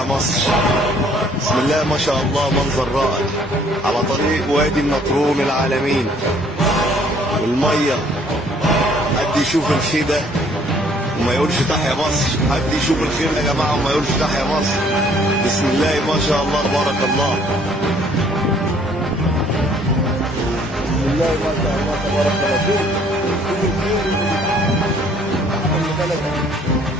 تحيا مصر. بسم الله ما شاء الله، منظر رائع على طريق وادي النطرون العالمين، والميه حد يشوف الخير ده وما يقولش تحيا مصر. حد يشوف الخير يا جماعه وما يقولش تحيا مصر. بسم الله ما شاء الله تبارك الله. بسم الله ما شاء الله تبارك الله. شوف الخير اللي بلدك.